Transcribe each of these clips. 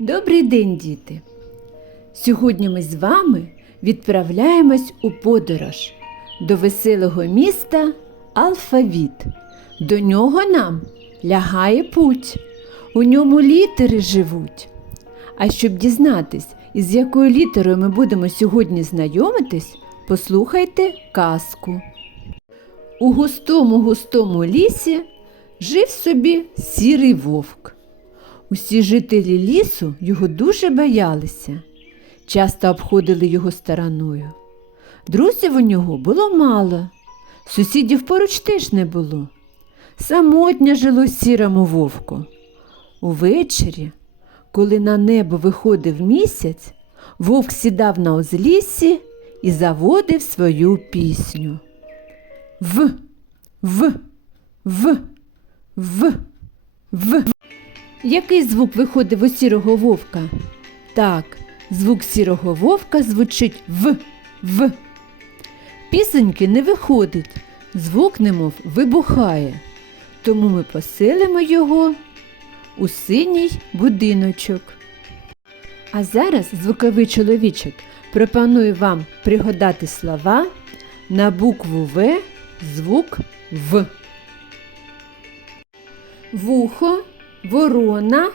Добрий день, діти! Сьогодні ми з вами відправляємось у подорож до веселого міста Алфавіт. До нього нам лягає путь, у ньому літери живуть. А щоб дізнатись, із якою літерою ми будемо сьогодні знайомитись, послухайте казку. У густому густому лісі жив собі сірий вовк. Усі жителі лісу його дуже боялися, часто обходили його стороною. Друзів у нього було мало, сусідів поруч теж не було. Самотнє жило сірому вовку. Увечері, коли на небо виходив місяць, вовк сідав на узліссі і заводив свою пісню. В, в, в, в, в. Який звук виходив у сірого вовка? Так, звук сірого вовка звучить в, в. Пісеньки не виходить, звук немов вибухає. Тому ми поселимо його у синій будиночок. А зараз звуковий чоловічок пропонує вам пригадати слова на букву В звук В. Вухо, ворона,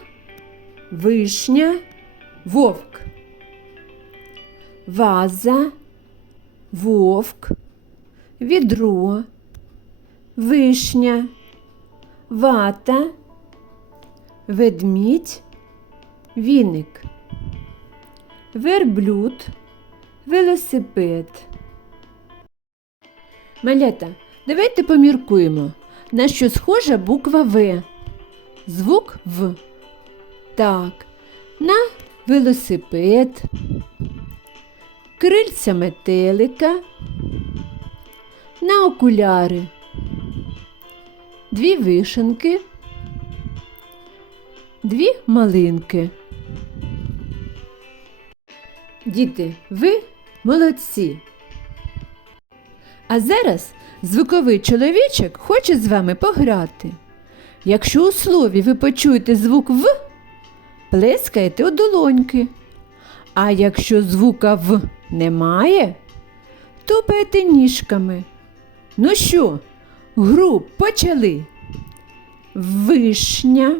вишня, вовк. Ваза, вовк, відро, вишня, вата, ведмідь, віник, верблюд, велосипед. Малята, давайте поміркуємо, на що схожа буква В. Звук В. Так, на велосипед, крильця метелика, на окуляри, дві вишенки, дві малинки. Діти, ви молодці. А зараз звуковий чоловічок хоче з вами пограти. Якщо у слові ви почуєте звук В, плескаєте у долоньки. А якщо звука В немає, тупаєте ніжками. Ну що, гру почали. Вишня,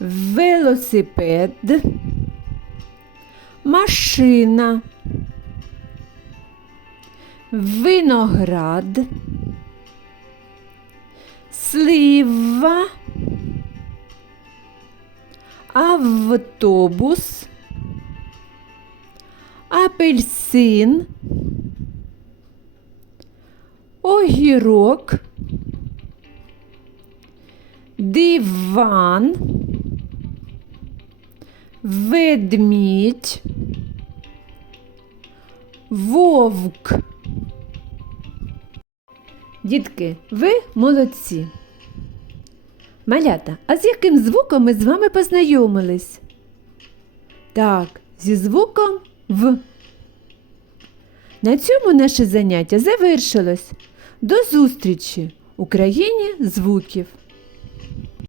велосипед, машина, виноград, слива, автобус, апельсин, огірок, диван, ведмідь, вовк. Дітки, ви молодці. Малята, а з яким звуком ми з вами познайомились? Так, зі звуком В. На цьому наше заняття завершилось. До зустрічі Україні країні звуків.